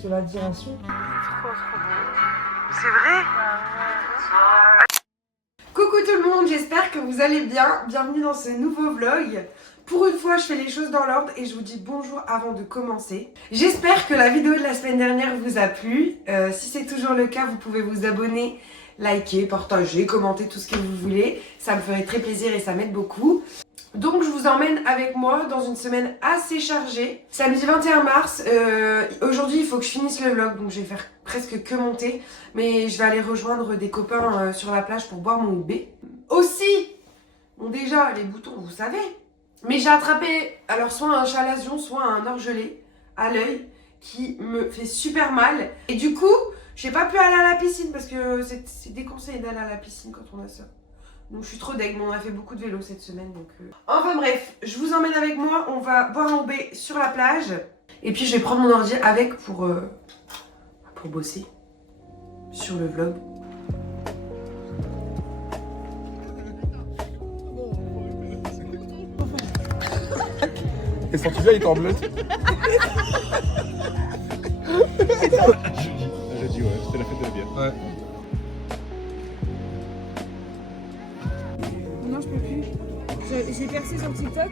cela dit un son. Trop beau. C'est vrai? Coucou tout le monde, j'espère que vous allez bien. Bienvenue dans ce nouveau vlog. Pour une fois, je fais les choses dans l'ordre et je vous dis bonjour avant de commencer. J'espère que la vidéo de la semaine dernière vous a plu. Si c'est toujours le cas, vous pouvez vous abonner, liker, partager, commenter tout ce que vous voulez. Ça me ferait très plaisir et ça m'aide beaucoup. Donc je vous emmène avec moi dans une semaine assez chargée. Samedi 21 mars, aujourd'hui il faut que je finisse le vlog, donc je vais faire presque que monter. Mais je vais aller rejoindre des copains sur la plage pour boire mon UB. Aussi, bon déjà les boutons vous savez, mais j'ai attrapé alors soit un chalazion, soit un orgelé à l'œil qui me fait super mal. Et du coup, j'ai pas pu aller à la piscine parce que c'est déconseillé d'aller à la piscine quand on a ça. Donc je suis trop deg, mais on a fait beaucoup de vélo cette semaine donc Enfin bref, je vous emmène avec moi, on va boire un B sur la plage. Et puis je vais prendre mon ordi avec pour bosser sur le vlog. Et son tuba il est en bleu. Jeudi, ouais, c'était la fête de la bière. Ouais. Non, je peux plus. J'ai percé sur TikTok.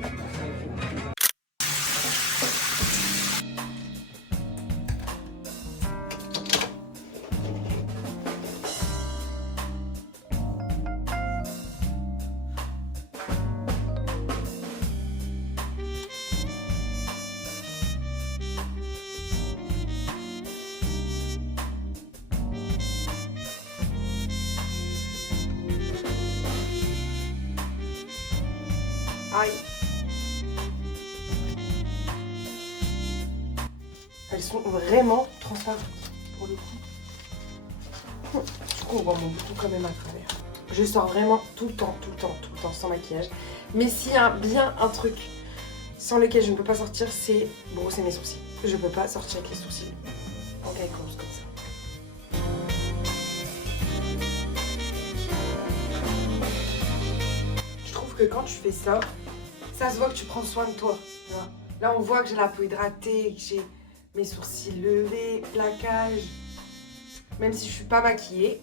Aïe. Elles sont vraiment transparentes pour le coup. Du coup on voit mon bouton quand même à travers. Je sors vraiment tout le temps sans maquillage. Mais s'il y a bien un truc sans lequel je ne peux pas sortir, c'est brosser mes sourcils. Je peux pas sortir avec les sourcils en caïcose comme ça. Je trouve que quand tu fais ça, ça se voit que tu prends soin de toi. Tu vois. Là, on voit que j'ai la peau hydratée, que j'ai mes sourcils levés, plaquage. Même si je suis pas maquillée.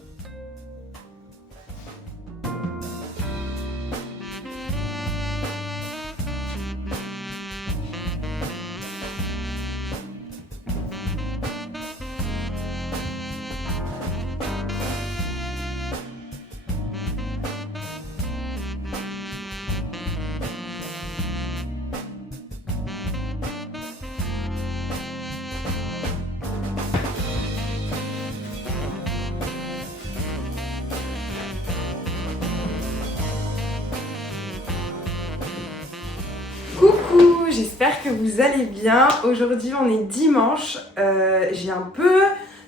Coucou, j'espère que vous allez bien. Aujourd'hui on est dimanche, j'ai un peu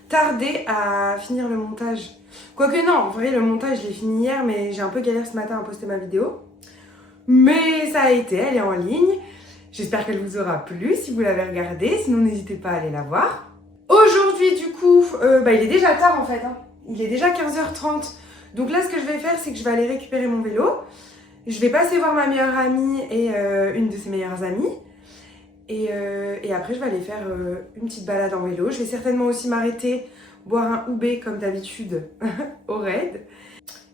tardé à finir le montage. Quoique non, en vrai le montage je l'ai fini hier mais j'ai un peu galéré ce matin à poster ma vidéo. Mais ça a été, elle est en ligne. J'espère qu'elle vous aura plu si vous l'avez regardée, sinon n'hésitez pas à aller la voir. Aujourd'hui du coup, il est déjà tard en fait, hein. Il est déjà 15h30. Donc là ce que je vais faire c'est que je vais aller récupérer mon vélo. Je vais passer voir ma meilleure amie et une de ses meilleures amies. Et après, je vais aller faire une petite balade en vélo. Je vais certainement aussi m'arrêter, boire un UB comme d'habitude au raid.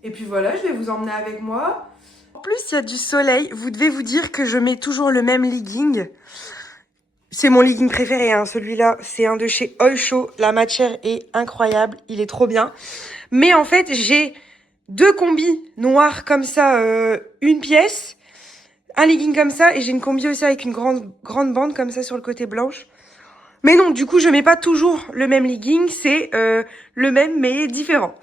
Et puis voilà, je vais vous emmener avec moi. En plus, il y a du soleil. Vous devez vous dire que je mets toujours le même legging. C'est mon legging préféré, hein. Celui-là, c'est un de chez Oysho. La matière est incroyable, il est trop bien. Mais en fait, j'ai deux combis noirs comme ça, une pièce, un legging comme ça, et j'ai une combi aussi avec une grande bande comme ça sur le côté blanche. Mais non, du coup, je mets pas toujours le même legging, c'est le même mais différent.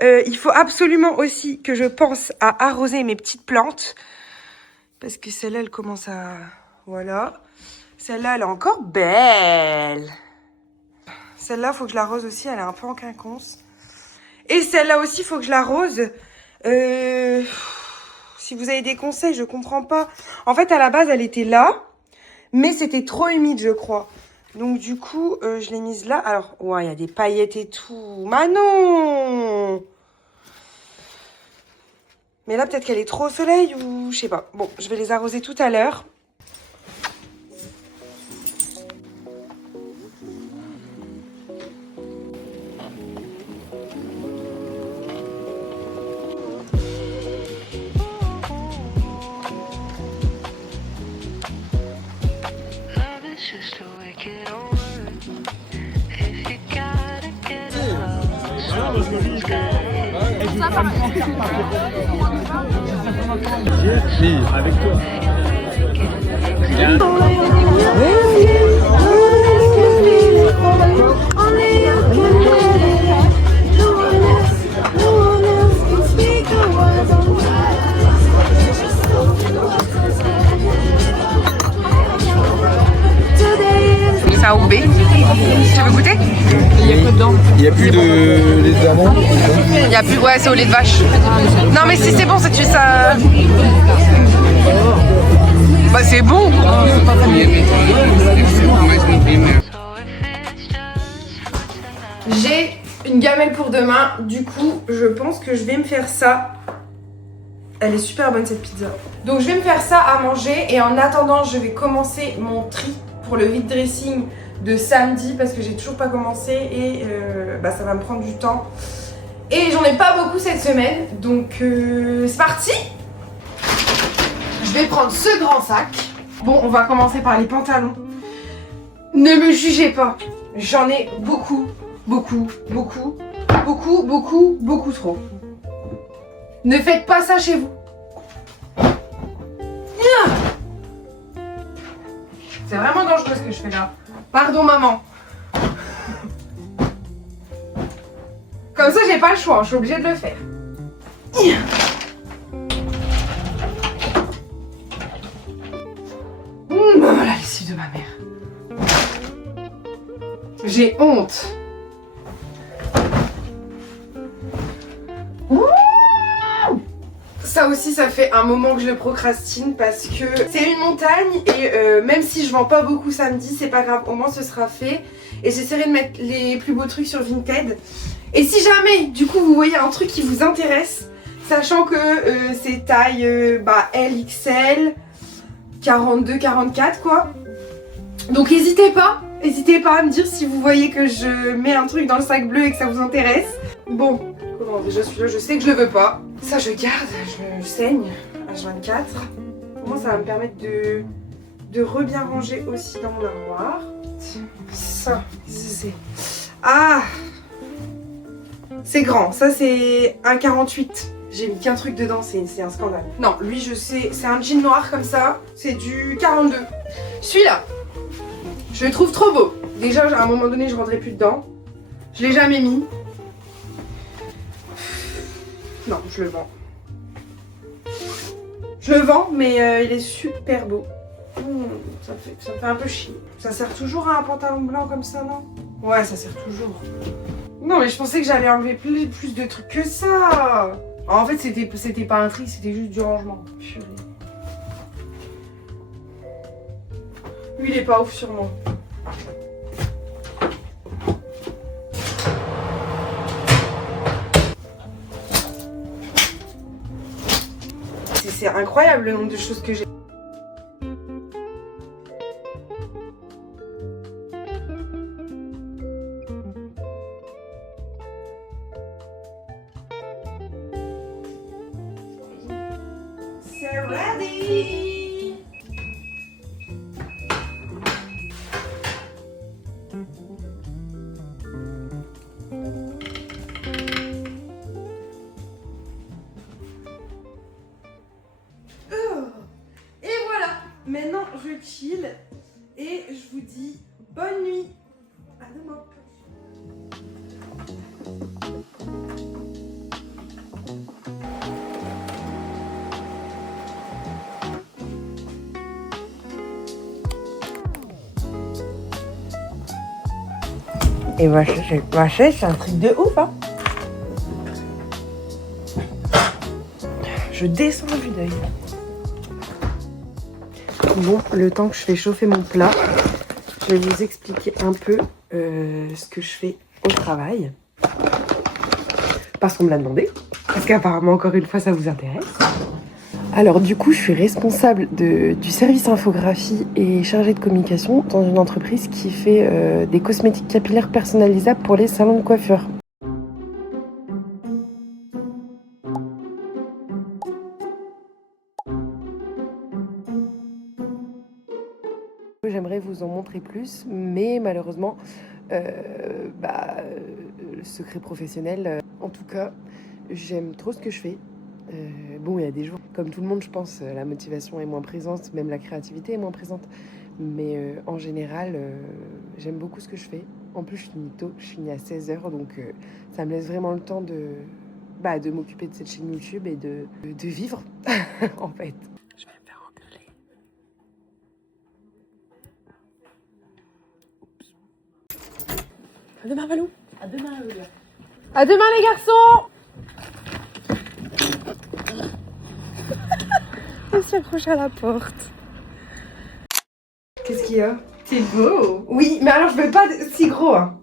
Il faut absolument aussi que je pense à arroser mes petites plantes, parce que celle-là, elle commence à... Voilà. Celle-là, elle est encore belle. Celle-là, faut que je l'arrose aussi, elle est un peu en quinconce. Et celle-là aussi, il faut que je l'arrose. Si vous avez des conseils, je comprends pas. En fait, à la base, elle était là. Mais c'était trop humide, je crois. Donc, du coup, je l'ai mise là. Alors, ouais, il y a des paillettes et tout. Manon! Mais là, peut-être qu'elle est trop au soleil ou... Je sais pas. Bon, je vais les arroser tout à l'heure. Oui, avec toi. C'est un OB. Tu veux goûter? Il n'y a plus de lait d'amande. Il y a plus, ouais, c'est au lait de vache. Non mais si c'est bon, c'est tu ça. Bah c'est bon. J'ai une gamelle pour demain, du coup je pense que je vais me faire ça. Elle est super bonne cette pizza. Donc je vais me faire ça à manger et en attendant je vais commencer mon tri pour le vide dressing de samedi parce que j'ai toujours pas commencé et ça va me prendre du temps. Et j'en ai pas beaucoup cette semaine, donc c'est parti. Je vais prendre ce grand sac. Bon, on va commencer par les pantalons. Ne me jugez pas, j'en ai beaucoup trop. Ne faites pas ça chez vous. C'est vraiment dangereux ce que je fais là. Pardon maman. Comme ça j'ai pas le choix, je suis obligée de le faire. La lessive de ma mère. J'ai honte. Ça aussi, ça fait un moment que je le procrastine parce que c'est une montagne et même si je vends pas beaucoup samedi, c'est pas grave, au moins ce sera fait. Et j'essaierai de mettre les plus beaux trucs sur Vinted. Et si jamais, du coup, vous voyez un truc qui vous intéresse, sachant que c'est taille L, XL, 42, 44 quoi. Donc n'hésitez pas à me dire si vous voyez que je mets un truc dans le sac bleu et que ça vous intéresse. Bon, comment déjà celui-là, je sais que je le veux pas. Ça je garde, je saigne, H24. Au moins ça va me permettre de bien ranger aussi dans mon armoire. Ça, c'est... Ah! C'est grand, ça c'est un 48. J'ai mis qu'un truc dedans, c'est un scandale. Non, lui je sais, c'est un jean noir comme ça, c'est du 42. Celui-là, je le trouve trop beau. Déjà, à un moment donné, je rentrais plus dedans. Je l'ai jamais mis. Non, je le vends. Je le vends, mais il est super beau. Ça me fait un peu chier. Ça sert toujours à un pantalon blanc comme ça, non? Ouais, ça sert toujours. Non, mais je pensais que j'allais enlever plus de trucs que ça. En fait, c'était pas un tri, c'était juste du rangement. Purée. Lui, il est pas ouf sur moi. C'est incroyable le nombre de choses que j'ai. C'est ready! Et voilà, maintenant je chill et je vous dis bonne nuit. À demain. Et ma chaise, c'est un truc de ouf, hein. Je descends à vue d'œil. Bon, le temps que je fais chauffer mon plat, je vais vous expliquer un peu ce que je fais au travail. Parce qu'on me l'a demandé. Parce qu'apparemment, encore une fois, ça vous intéresse. Alors du coup, je suis responsable du service infographie et chargée de communication dans une entreprise qui fait des cosmétiques capillaires personnalisables pour les salons de coiffure. J'aimerais vous en montrer plus, mais malheureusement, le secret professionnel, en tout cas, J'aime trop ce que je fais. Bon, il y a des jours, comme tout le monde, je pense, la motivation est moins présente, même la créativité est moins présente. Mais en général, j'aime beaucoup ce que je fais. En plus, je finis tôt, je finis à 16h, donc ça me laisse vraiment le temps de m'occuper de cette chaîne YouTube et de vivre, en fait. Je vais me faire engueuler. Oups. À demain, Valou. À demain, Julia. À demain, les garçons. On s'accroche à la porte. Qu'est-ce qu'il y a? C'est beau. Oui, mais alors je veux pas si gros. Hein.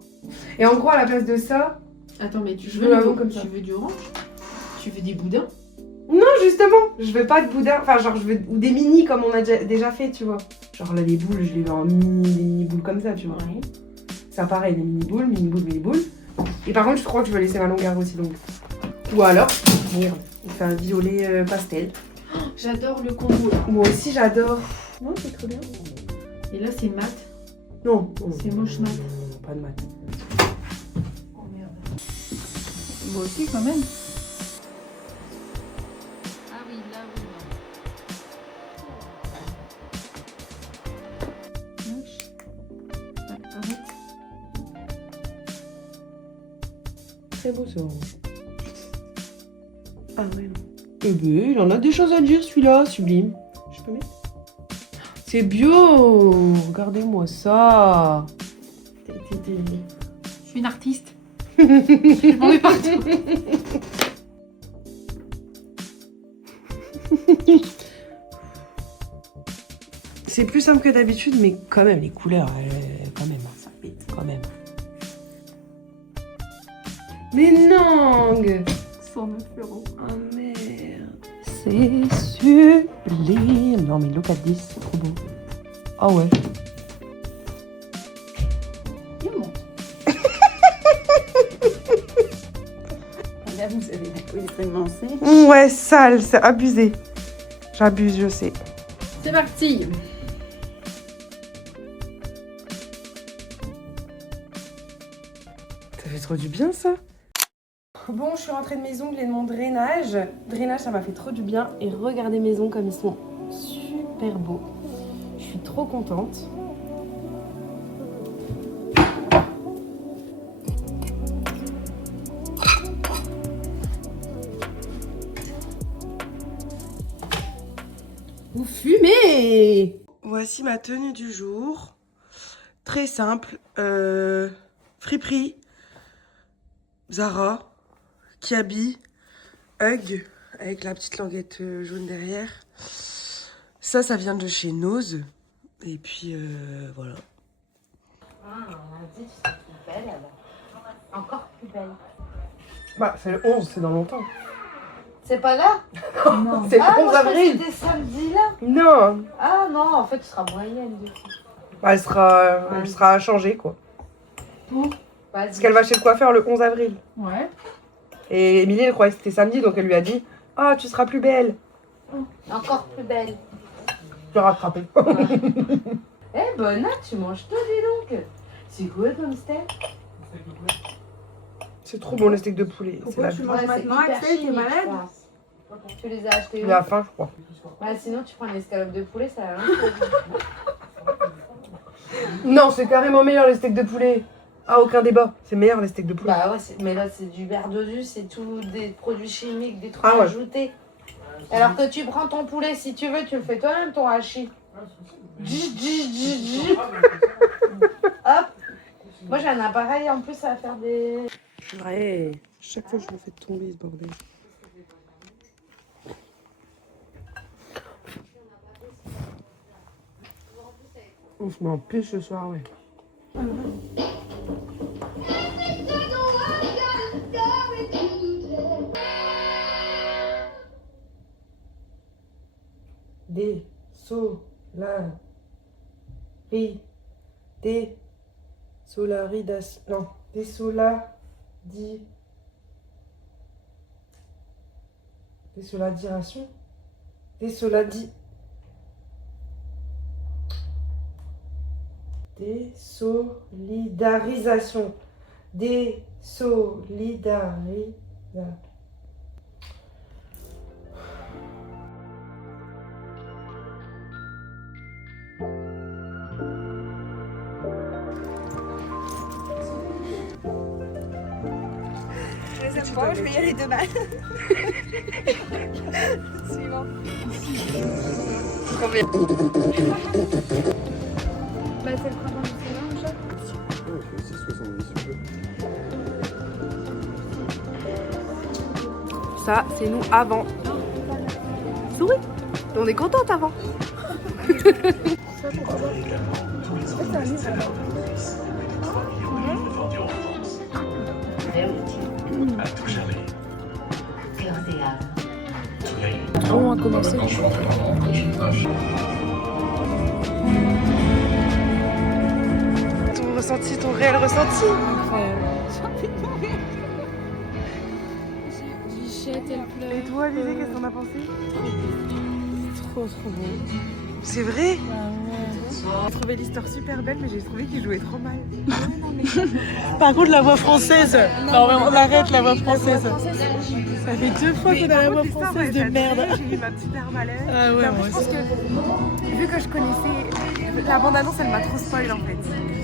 Et en gros, à la place de ça... Attends, mais tu Je veux, veux l'avant comme ça. tu veux du orange? Tu veux des boudins? Non, justement, je veux pas de boudin. Enfin, genre, je veux des mini comme on a déjà fait, tu vois. Genre là, les boules, je les veux en mini, des mini boules comme ça, tu vois. Ouais. Ça pareil, des mini boules, mini boules, mini boules. Et par contre, je crois que je vais laisser ma longueur aussi, donc. Ou alors, merde, on fait un violet pastel. J'adore le combo là. Moi aussi, j'adore. Non, c'est trop bien. Et là, c'est mat. Non, C'est moche mat. non, pas de mat. Oh merde. Moi aussi, quand même. Ah oui, là, oui, non. Moche. Ouais, arrête. Très beau ce orange. Ah ouais, non. Eh ben, il en a des choses à dire celui-là, sublime. Je peux mettre? C'est bio. Regardez-moi ça. Je suis une artiste. Je m'en vais partout. C'est plus simple que d'habitude, mais quand même, les couleurs, quand même, ça pète, quand même. Mais non! Sans me faire au. Oh merde. C'est sublime. Non, mais look at this, c'est trop beau. Ah ouais. Il monte. Là, vous avez la peau extrêmement sèche. Ouais, sale, c'est abusé. J'abuse, je sais. C'est parti. Ça fait trop du bien, ça. Bon, je suis rentrée de mes ongles et de mon drainage. Drainage, ça m'a fait trop du bien. Et regardez mes ongles comme ils sont super beaux. Je suis trop contente. Vous fumez! Voici ma tenue du jour. Très simple. Friperie. Zara. Kiabi. Hug. Avec la petite languette jaune derrière. Ça vient de chez Nose. Et puis voilà. Ah, on a dit que c'était plus belle alors. Encore plus belle. Bah, c'est le 11, c'est dans longtemps. C'est pas là? Non. C'est le 11 avril. C'était samedi là? Non. Ah non, en fait, ce sera moyenne du coup. Bah, elle sera à changer, quoi. Parce qu'elle va chez le coiffeur le 11 avril. Ouais. Et Émilie, elle croyait que c'était samedi, donc elle lui a dit « Ah, tu seras plus belle. Encore plus belle. » Je l'ai rattrapé. Eh, Bonna, tu manges tout, dis donc. C'est quoi comme steak? C'est trop bon, le steak de poulet. Pourquoi C'est tu la... manges maintenant, Axel? T'es malade? Tu les as achetés où? Il a faim, je crois. Ouais, sinon tu prends une escalope de poulet, ça a rien. Non, c'est carrément meilleur, les steaks de poulet. Ah, aucun débat. C'est meilleur, les steaks de poulet. Bah ouais, mais là c'est du beurre dodu, c'est tout des produits chimiques, des trucs Ah ouais. ajoutés. Alors que tu prends ton poulet, si tu veux, tu le fais toi-même ton hachis. Hop. Moi j'ai un appareil en plus à faire des... Ouais. Chaque fois, je me fais tomber, ce bordel. On se met en plus ce soir, ouais. Des solari des solaridas non des soladi des soladiration des soladi des solidarisation des solidarisa deuxième fois, je vais y aller demain. Suivant. Combien? Bah, c'est le printemps du Sénat, déjà. Ouais, je fais 6,70 tu peux. Ça, c'est nous avant. Souris. On est contente avant. On va commencer. Ton ressenti, ton réel ressenti. Bichette, elle pleure. Et toi, Alizé, qu'est-ce qu'on a pensé? Trop beau. C'est vrai? Ah ouais. J'ai trouvé l'histoire super belle, mais j'ai trouvé qu'il jouait trop mal. Par contre, la voix française. Non, mais on arrête la voix française. Ça fait 2 fois qu'on a la voix française de merde. J'ai eu ma petite larme à l'œil. Ah ouais, moi Je pense aussi. que, vu que je connaissais la bande-annonce, elle m'a trop spoil en fait.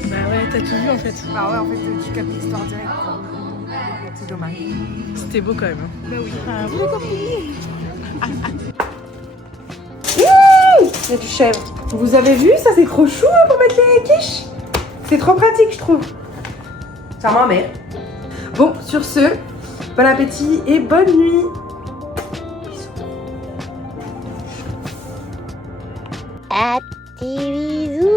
Bah ouais, t'as tout vu en fait. Bah ouais, en fait, tu captes l'histoire direct. C'est dommage. C'était beau quand même. Bah oui. Ah, Il y a du chèvre. Vous avez vu, ça c'est trop chou pour mettre les quiches. C'est trop pratique, je trouve. Ça m'emmerde. Bon, sur ce, bon appétit et bonne nuit. À tes bisous.